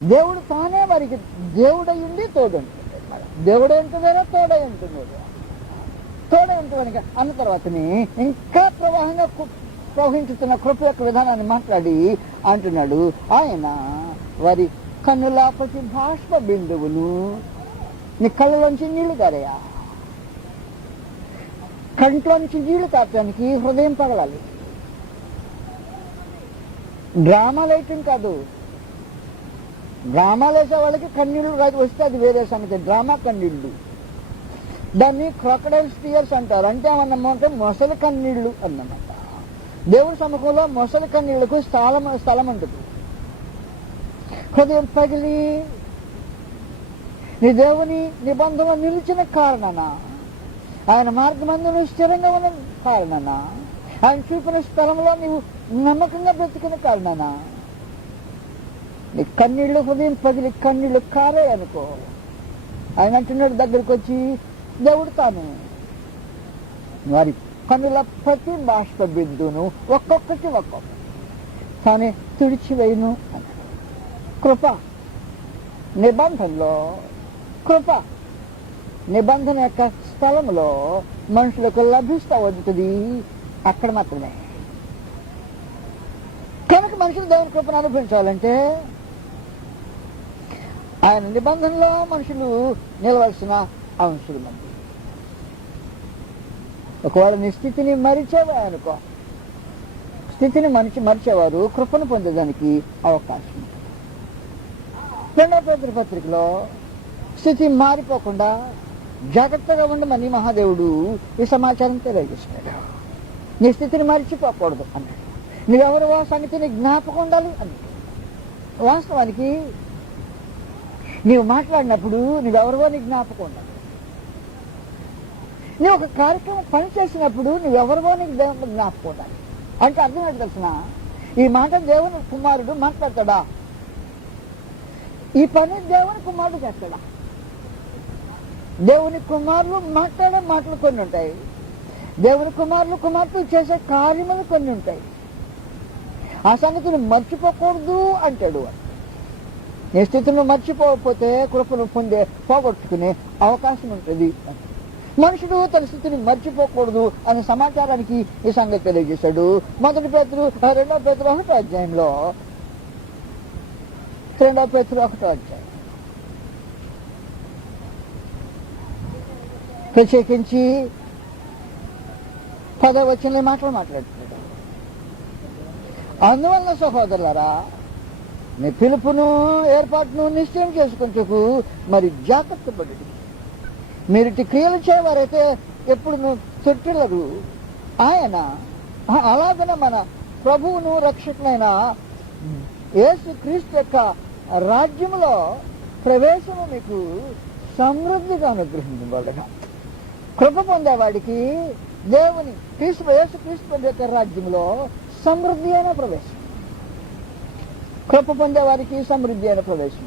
దేవుడు తానే వారికి దేవుడయ్యుండి తోడుంటున్నాడు. దేవుడు ఉంటుందేనా తోడై ఉంటున్నాడు. తోడై ఉంటుంది అన్న తర్వాతని ఇంకా ప్రవహించుతున్న కృప యొక్క విధానాన్ని మాట్లాడి అంటున్నాడు, ఆయన వారి కన్నుల ప్రతి బాష్ప బిందువును నీ కళ్ళలోంచి నీళ్లు గారయా. కంట్లో నుంచి నీళ్లు తాపడానికి హృదయం పగలాలి. డ్రామాలు వేయటం కాదు. డ్రామాలు వేసే వాళ్ళకి కన్నీళ్లు వస్తే అది వేరే సంగతి. డ్రామా కన్నీళ్లు, దాన్ని క్రొకడైల్స్ టీయర్స్ అంటారు. అంటే ఏమన్నమాట, మొసలి కన్నీళ్లు అన్నమాట. దేవుడి సముఖంలో మొసలి కన్నీళ్లకు స్థలం ఉంటుంది. హృదయం పగిలి నీ దేవుని నిబంధన నిలిచిన కారణాన, ఆయన మార్గమందును స్థిరంగా ఉన్న కారణాన, ఆయన చూపిన స్థలంలో నీవు నమ్మకంగా బ్రతికిన కారణాన నీ కన్నీళ్లు హృదయం పగిలి కన్నీళ్లు కారే అనుకో. ఆయన అంటున్నాడు దగ్గరికి వచ్చి, దేవుడు తాను వారి కన్నుల ప్రతి బాష్ప బిందును ఒక్కొక్కటి తానే తుడిచివేయును అన్నాడు. కృప నిబంధనలో, కృప నిబంధన యొక్క స్థలంలో మనుషులకు లభిస్తూ ఉంటుంది అక్కడ మాత్రమే. కనుక మనుషులు దేవుని కృపను అనుభవించాలంటే ఆయన నిబంధనలో మనుషులు నిలవలసిన అంశాలు మంది. ఒకవేళ నీ స్థితిని మరిచేవా అనుకో, స్థితిని మరిచేవారు కృపను పొందేదానికి అవకాశం ఉంటుంది. 2వ పేతురు పత్రికలో స్థితి మారిపోకుండా జాగ్రత్తగా ఉండమని మహాదేవుడు ఈ సమాచారం తెలియజేస్తున్నాడు. నీ స్థితిని మరిచిపోకూడదు అన్నాడు. నువ్వెవరు సంగతిని జ్ఞాపకం ఉండాలి అన్నాడు. వాస్తవానికి నీవు మాట్లాడినప్పుడు నువ్వెవరివో నీ జ్ఞాపకం ఉండాలి. నువ్వు ఒక కార్యక్రమం పని చేసినప్పుడు నువ్వెవరివో నీకు జ్ఞాపకం ఉండాలి. అంటే అర్థం ఏంటి తెలిసిన, ఈ మాట దేవుని కుమారుడు మాట్లాడతాడా, ఈ పని దేవుని కుమారుడు చేస్తాడా. దేవుని కుమారులు మాట్లాడే మాటలు కొన్ని ఉంటాయి, దేవుని కుమార్తెలు చేసే కార్యములు కొన్ని ఉంటాయి. ఆ సంగతిని మర్చిపోకూడదు అంటాడు. నీ స్థితిని మర్చిపోకపోతే కృపను పోగొట్టుకునే అవకాశం ఉంటుంది. మనుషుడు తన స్థితిని మర్చిపోకూడదు అనే సమాచారానికి ఈ సంగతి తెలియజేశాడు. 2వ పేతురు 1వ అధ్యాయంలో 2వ పేతురు 1వ అధ్యాయం ప్రత్యేకించి 10వ వచనంలో మాట్లాడుతున్నాడు. అందువల్ల సహోదరులారా, మీ పిలుపును ఏర్పాటును నిశ్చయం చేసుకుంటూ మరి జాగ్రత్త పడి మీరు క్రియలు చేయవారైతే ఎప్పుడు తొట్టిల్లరు. ఆయన అలాగనే మన ప్రభువును రక్షకునైన యేసు క్రీస్తు యొక్క రాజ్యంలో ప్రవేశము మీకు సమృద్ధిగా అనుగ్రహించబడగా. కృప పొందేవాడికి దేవుని యేసు క్రీస్తు యొక్క రాజ్యంలో సమృద్ధి అయిన ప్రవేశం. కృప పొందేవారికి సమృద్ధి అయిన ప్రవేశం.